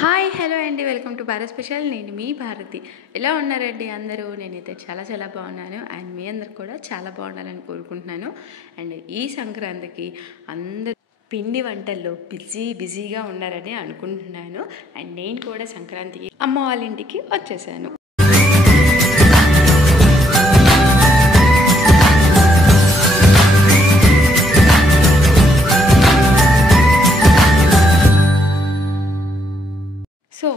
Hi hello అండి, welcome to Bharat special. నేను మీ భారతి. ఎలా ఉన్నారండి అందరూ? నేనైతే చాలా చాలా బాగున్నాను అండ్ మీ అందరు కూడా చాలా బాగున్నారని కోరుకుంటున్నాను. అండ్ ఈ సంక్రాంతికి అందరూ పిండి వంటల్లో బిజీగా ఉన్నారని అనుకుంటున్నాను. అండ్ నేను కూడా సంక్రాంతికి అమ్మ వాళ్ళ ఇంటికి వచ్చేసాను. సో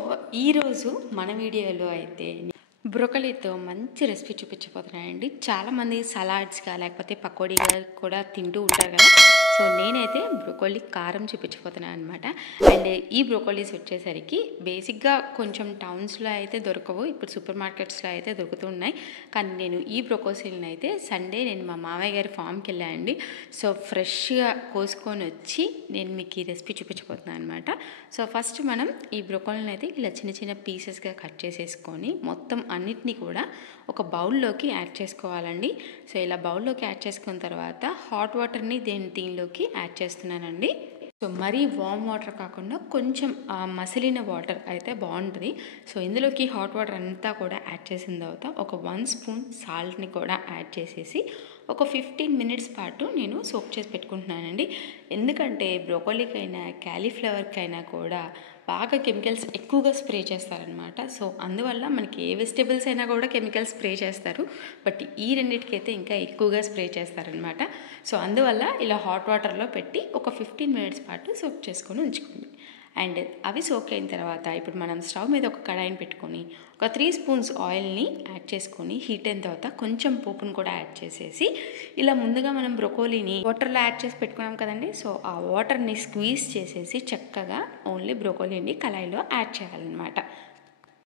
ఈరోజు మన వీడియోలో అయితే బ్రోకలీతో మంచి రెసిపీ చూపించబోతున్నానండి. చాలామంది సలాడ్స్గా లేకపోతే పకోడీగా కూడా తింటూ ఉంటారు కదా. సో నేనైతే బ్రోకలీ కారం చూపించబోతున్నాను అనమాట. అండ్ ఈ బ్రోకలీస్ వచ్చేసరికి బేసిక్గా కొంచెం టౌన్స్లో అయితే దొరకవు, ఇప్పుడు సూపర్ మార్కెట్స్లో అయితే దొరుకుతూ ఉన్నాయి. కానీ నేను ఈ బ్రోకోలీని అయితే సండే నేను మా మామయ్య గారి ఫామ్కి వెళ్ళానండి. సో ఫ్రెష్గా కోసుకొని వచ్చి నేను మీకు ఈ రెసిపీ చూపించబోతున్నాను అనమాట. సో ఫస్ట్ మనం ఈ బ్రోకలీని అయితే ఇలా చిన్న చిన్న పీసెస్గా కట్ చేసేసుకొని మొత్తం అన్నిటినీ కూడా ఒక బౌల్లోకి యాడ్ చేసుకోవాలండి. సో ఇలా బౌల్లోకి యాడ్ చేసుకున్న తర్వాత హాట్ వాటర్ని దీనిలోకి యాడ్ చేస్తున్నానండి. సో మరీ వామ్ వాటర్ కాకుండా కొంచెం మసిలిన వాటర్ అయితే బాగుంటుంది. సో ఇందులోకి హాట్ వాటర్ అంతా కూడా యాడ్ చేసిన తర్వాత ఒక 1 స్పూన్ సాల్ట్ని కూడా యాడ్ చేసేసి ఒక 15 మినిట్స్ పాటు నేను సోక్ చేసి పెట్టుకుంటున్నానండి. ఎందుకంటే బ్రోకలీకైనా క్యాలీఫ్లవర్కైనా కూడా బాగా కెమికల్స్ ఎక్కువగా స్ప్రే చేస్తారనమాట. సో అందువల్ల మనకి ఏ వెజిటేబుల్స్ అయినా కూడా కెమికల్స్ స్ప్రే చేస్తారు, బట్ ఈ రెండింటికైతే ఇంకా ఎక్కువగా స్ప్రే చేస్తారనమాట. సో అందువల్ల ఇలా హాట్ వాటర్లో పెట్టి ఒక 15 మినిట్స్ పాటు సోక్ చేసుకొని ఉంచుకోండి. అండ్ అవి సోక్ అయిన తర్వాత ఇప్పుడు మనం స్టవ్ మీద ఒక కడాయిని పెట్టుకొని ఒక 3 స్పూన్స్ ఆయిల్ని యాడ్ చేసుకొని హీట్ అయిన తర్వాత కొంచెం పోపును కూడా యాడ్ చేసేసి ఇలా ముందుగా మనం బ్రోకోలీని వాటర్లో యాడ్ చేసి పెట్టుకున్నాం కదండి. సో ఆ వాటర్ని స్క్వీజ్ చేసేసి చక్కగా ఓన్లీ బ్రోకోలీని కళాయిలో యాడ్ చేయాలన్నమాట.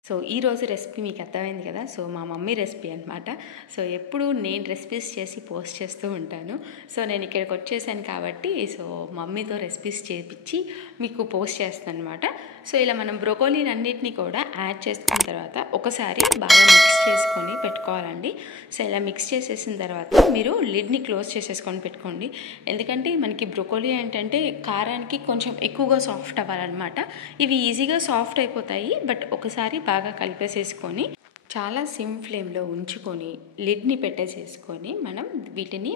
సో ఈరోజు రెసిపీ మీకు అర్థమైంది కదా. సో మా మమ్మీ రెసిపీ అనమాట. సో ఎప్పుడు నేను రెసిపీస్ చేసి పోస్ట్ చేస్తూ ఉంటాను. సో నేను ఇక్కడికి వచ్చేసాను కాబట్టి సో మమ్మీతో రెసిపీస్ చేపించి మీకు పోస్ట్ చేస్తాను అనమాట. సో ఇలా మనం బ్రోకోలీని అన్నిటినీ కూడా యాడ్ చేసుకున్న తర్వాత ఒకసారి బాగా మిక్స్ చేసుకొని పెట్టుకోవాలండి. సో ఇలా మిక్స్ చేసేసిన తర్వాత మీరు లిడ్ని క్లోజ్ చేసేసుకొని పెట్టుకోండి. ఎందుకంటే మనకి బ్రోకోలీ ఏంటంటే కారానికి కొంచెం ఎక్కువగా సాఫ్ట్ అవ్వాలన్నమాట. ఇవి ఈజీగా సాఫ్ట్ అయిపోతాయి, బట్ ఒకసారి బాగా కలిపేసేసుకొని చాలా సిమ్ ఫ్లేమ్లో ఉంచుకొని లిడ్ని పెట్టేసేసుకొని మనం వీటిని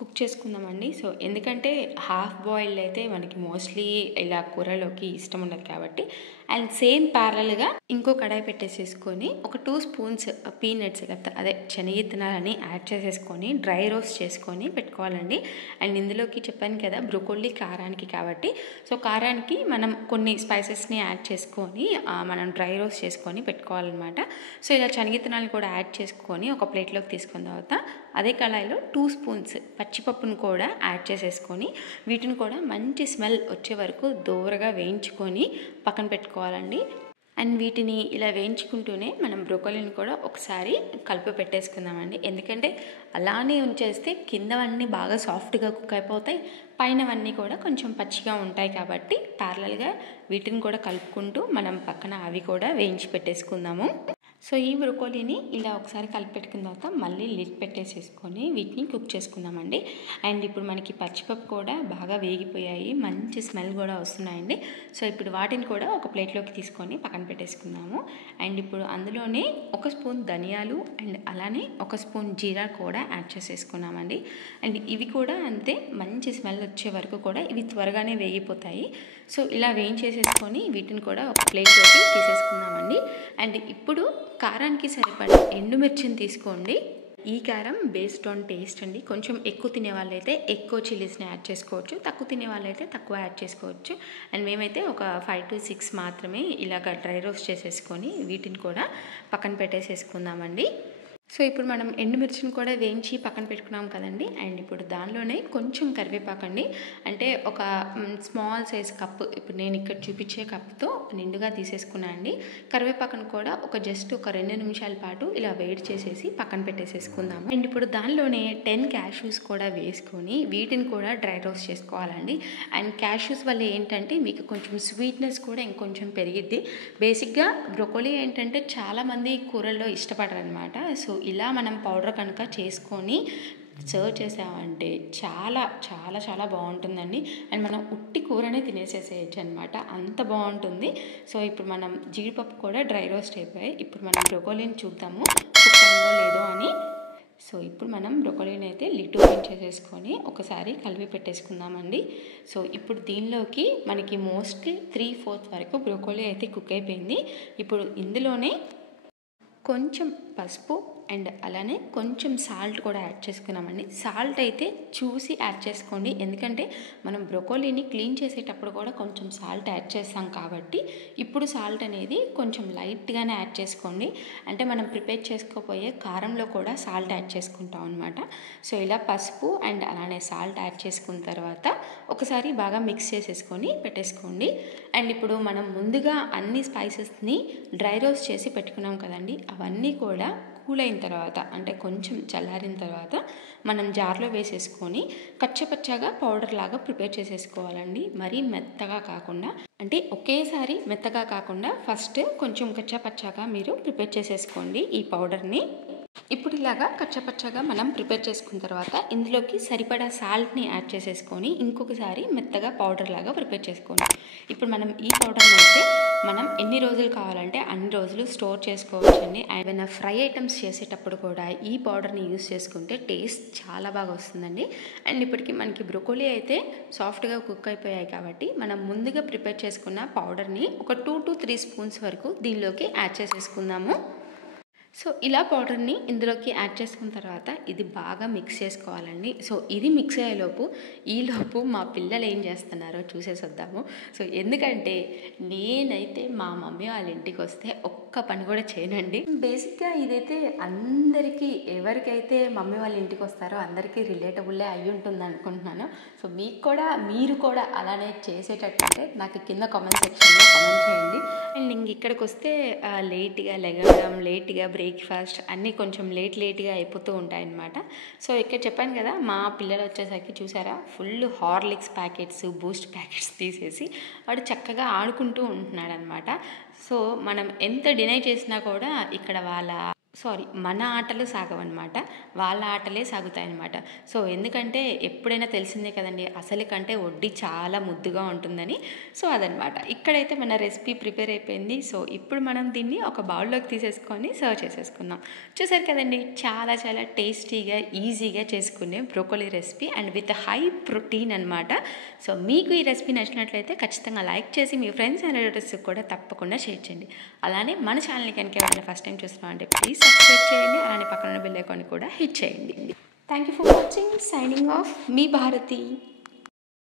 కుక్ చేసుకుందామండి. సో ఎందుకంటే హాఫ్ బాయిల్డ్ అయితే మనకి మోస్ట్లీ ఇలా కూరలోకి ఇష్టం ఉండదు కాబట్టి. అండ్ సేమ్ ప్యారల్గా ఇంకో కడాయి పెట్టేసేసుకొని ఒక 2 స్పూన్స్ పీనట్స్ అదే శనగిత్తనాలని యాడ్ చేసేసుకొని డ్రై రోస్ట్ చేసుకొని పెట్టుకోవాలండి. అండ్ ఇందులోకి చెప్పాను కదా బ్రోకోలీ కారానికి కాబట్టి, సో కారానికి మనం కొన్ని స్పైసెస్ని యాడ్ చేసుకొని మనం డ్రై రోస్ట్ చేసుకొని పెట్టుకోవాలన్నమాట. సో ఇలా శనగిత్తనాలను కూడా యాడ్ చేసుకొని ఒక ప్లేట్లోకి తీసుకున్న తర్వాత అదే కళాయిలో 2 స్పూన్స్ పచ్చిపప్పును కూడా యాడ్ చేసేసుకొని వీటిని కూడా మంచి స్మెల్ వచ్చే వరకు దూరగా వేయించుకొని పక్కన పెట్టుకోవాలండి. అండ్ వీటిని ఇలా వేయించుకుంటూనే మనం బ్రోకోలీని కూడా ఒకసారి కలిపి పెట్టేసుకుందామండి. ఎందుకంటే అలానే ఉంచేస్తే కిందవన్నీ బాగా సాఫ్ట్గా కుక్ అయిపోతాయి, పైనవన్నీ కూడా కొంచెం పచ్చిగా ఉంటాయి కాబట్టి ప్యారలల్గా వీటిని కూడా కలుపుకుంటూ మనం పక్కన అవి కూడా వేయించి పెట్టేసుకుందాము. సో ఈ బ్రోకోలీని ఇలా ఒకసారి కలిపి పెట్టుకున్న తర్వాత మళ్ళీ లిడ్ పెట్టేసేసుకొని వీటిని కుక్ చేసుకుందామండి. అండ్ ఇప్పుడు మనకి పచ్చిపప్పు కూడా బాగా వేగిపోయాయి, మంచి స్మెల్ కూడా వస్తున్నాయండి. సో ఇప్పుడు వాటిని కూడా ఒక ప్లేట్లోకి తీసుకొని పక్కన పెట్టేసుకుందాము. అండ్ ఇప్పుడు అందులోనే 1 స్పూన్ ధనియాలు అండ్ అలానే 1 స్పూన్ జీరా కూడా యాడ్ చేసేసుకున్నామండి. అండ్ ఇవి కూడా అంతే, మంచి స్మెల్ వచ్చే వరకు కూడా ఇవి త్వరగానే వేగిపోతాయి. సో ఇలా వేయించేసేసుకొని వీటిని కూడా ఒక ప్లేట్లోకి తీసేసుకుందామండి. అండ్ ఇప్పుడు కారానికి సరిపడా ఎండుమిర్చిని తీసుకోండి. ఈ కారం బేస్డ్ ఆన్ టేస్ట్ అండి. కొంచెం ఎక్కువ తినే వాళ్ళైతే ఎక్కువ చిల్లీస్ని యాడ్ చేసుకోవచ్చు, తక్కువ తినే వాళ్ళైతే తక్కువ యాడ్ చేసుకోవచ్చు. అండ్ మేమైతే ఒక 5 to 6 మాత్రమే ఇలాగ డ్రై రోస్ట్ చేసేసుకొని వీటిని కూడా పక్కన పెట్టేసేసుకుందామండి. సో ఇప్పుడు మనం ఎండుమిర్చిని కూడా వేయించి పక్కన పెట్టుకున్నాం కదండి. అండ్ ఇప్పుడు దానిలోనే కొంచెం కరివేపాకండి, అంటే ఒక స్మాల్ సైజ్ కప్పు, ఇప్పుడు నేను ఇక్కడ చూపించే కప్పుతో నిండుగా తీసేసుకున్నాను అండి. కరివేపాకును కూడా జస్ట్ ఒక 2 నిమిషాల పాటు ఇలా వేడి చేసేసి పక్కన పెట్టేసేసుకుందాము. అండ్ ఇప్పుడు దానిలోనే 10 క్యాష్యూస్ కూడా వేసుకొని వీటిని కూడా డ్రై రోస్ట్ చేసుకోవాలండి. అండ్ క్యాష్యూస్ వల్ల ఏంటంటే మీకు కొంచెం స్వీట్నెస్ కూడా ఇంకొంచెం పెరిగిద్ది. బేసిక్గా బ్రోకోలీ ఏంటంటే చాలామంది కూరల్లో ఇష్టపడరు అనమాట. సో ఇలా మనం పౌడర్ కనుక చేసుకొని సర్వ్ చేసామంటే చాలా చాలా చాలా బాగుంటుందండి. అండ్ మనం ఉట్టి కూరనే తినేసేసేయచ్చు అనమాట, అంత బాగుంటుంది. సో ఇప్పుడు మనం జీడిపప్పు కూడా డ్రై రోస్ట్ అయిపోయాయి. ఇప్పుడు మనం బ్రొకోలీని చూద్దాము కుక్ అయిందో లేదో అని. సో ఇప్పుడు మనం బ్రొకోలీని అయితే లిడ్ ఓపెన్ చేసేసుకొని ఒకసారి కలిపి పెట్టేసుకుందామండి. సో ఇప్పుడు దీనిలోకి మనకి మోస్ట్లీ 3/4 వరకు బ్రొకోలీ అయితే కుక్ అయిపోయింది. ఇప్పుడు ఇందులోనే కొంచెం పసుపు అండ్ అలానే కొంచెం సాల్ట్ కూడా యాడ్ చేసుకున్నామండి. సాల్ట్ అయితే చూసి యాడ్ చేసుకోండి, ఎందుకంటే మనం బ్రొకోలీని క్లీన్ చేసేటప్పుడు కూడా కొంచెం సాల్ట్ యాడ్ చేస్తాం కాబట్టి ఇప్పుడు సాల్ట్ అనేది కొంచెం లైట్గానే యాడ్ చేసుకోండి. అంటే మనం ప్రిపేర్ చేసుకోపోయే కారంలో కూడా సాల్ట్ యాడ్ చేసుకుంటాం అనమాట. సో ఇలా పసుపు అండ్ అలానే సాల్ట్ యాడ్ చేసుకున్న తర్వాత ఒకసారి బాగా మిక్స్ చేసేసుకొని పెట్టేసుకోండి. అండ్ ఇప్పుడు మనం ముందుగా అన్ని స్పైసెస్ని డ్రై రోస్ట్ చేసి పెట్టుకున్నాం కదండి, అవన్నీ కూడా కూల్ అయిన తర్వాత అంటే కొంచెం చల్లారిన తర్వాత మనం జార్లో వేసేసుకొని కచ్చపచ్చగా పౌడర్ లాగా ప్రిపేర్ చేసేసుకోవాలండి. మరీ మెత్తగా కాకుండా, అంటే ఒకేసారి మెత్తగా కాకుండా ఫస్ట్ కొంచెం కచ్చపచ్చగా మీరు ప్రిపేర్ చేసేసుకోండి ఈ పౌడర్ని. ఇప్పుడు ఇలాగా కచ్చపచ్చగా మనం ప్రిపేర్ చేసుకున్న తర్వాత ఇందులోకి సరిపడా సాల్ట్ని యాడ్ చేసేసుకొని ఇంకొకసారి మెత్తగా పౌడర్ లాగా ప్రిపేర్ చేసుకోండి. ఇప్పుడు మనం ఈ పౌడర్ని అయితే మనం ఎన్ని రోజులు కావాలంటే అన్ని రోజులు స్టోర్ చేసుకోవచ్చండి. ఏమైనా ఫ్రై ఐటమ్స్ చేసేటప్పుడు కూడా ఈ పౌడర్ని యూస్ చేసుకుంటే టేస్ట్ చాలా బాగా వస్తుందండి. అండ్ ఇప్పటికి మనకి బ్రొకోలీ అయితే సాఫ్ట్గా కుక్ అయిపోయాయి కాబట్టి మనం ముందుగా ప్రిపేర్ చేసుకున్న పౌడర్ని ఒక 2 to 3 స్పూన్స్ వరకు దీనిలోకి యాడ్ చేసేసుకుందాము. సో ఇలా పౌడర్ని ఇందులోకి యాడ్ చేసుకున్న తర్వాత ఇది బాగా మిక్స్ చేసుకోవాలండి. సో ఇది మిక్స్ అయ్యేలోపు ఈలోపు మా పిల్లలు ఏం చేస్తున్నారో చూసేసొద్దాము. సో ఎందుకంటే నేనైతే మా మమ్మీ వాళ్ళ ఇంటికి వస్తే ఒక్క పని కూడా చేయనండి. బేసిక్గా ఇదైతే అందరికీ ఎవరికైతే మమ్మీ వాళ్ళ ఇంటికి వస్తారో అందరికీ రిలేటబుల్లే అయి ఉంటుంది అనుకుంటున్నాను. సో మీరు కూడా అలానే చేసేటట్టుంటే నాకు కింద కామెంట్ సెక్షన్లో కామెంట్ చేయండి. అండ్ ఇంక ఇక్కడికి వస్తే లేట్గా లెగడం, లేట్గా బ్రేక్ఫాస్ట్ అన్నీ కొంచెం లేట్గా అయిపోతూ ఉంటాయన్నమాట. సో ఇక్కడ చెప్పాను కదా, మా పిల్లలు వచ్చేసరికి చూసారా full Horlicks packets, Boost packets తీసేసి వాడు చక్కగా ఆడుకుంటూ ఉంటున్నాడు అనమాట. సో మనం ఎంత డినై చేసినా కూడా ఇక్కడ మన ఆటలు సాగవన్నమాట, వాళ్ళ ఆటలే సాగుతాయన్నమాట. సో ఎందుకంటే ఎప్పుడైనా తెలిసిందే కదండి, అసలు కంటే వడ్డీ చాలా ముద్దుగా ఉంటుందని. సో అదనమాట. ఇక్కడైతే మన రెసిపీ ప్రిపేర్ అయిపోయింది. సో ఇప్పుడు మనం దీన్ని ఒక బౌల్లోకి తీసేసుకొని సర్వ్ చేసేసుకుందాం. చూసారు కదండి, చాలా చాలా టేస్టీగా ఈజీగా చేసుకునే broccoli recipe and with high protein అనమాట. సో మీకు ఈ రెసిపీ నచ్చినట్లయితే ఖచ్చితంగా లైక్ చేసి మీ ఫ్రెండ్స్ అండ్ రిలేటివ్స్కి కూడా తప్పకుండా షేర్ చేయండి. అలానే మన ఛానల్ని కనుక ఎవరైనా ఫస్ట్ టైం చూస్తున్నాం అంటే ప్లీజ్ సబ్స్క్రైబ్ చేయండి. అలానే పక్కన బెల్ ఐకాన్ కూడా హిట్ చేయండి. Thank you for watching. Signing off మీ భారతి.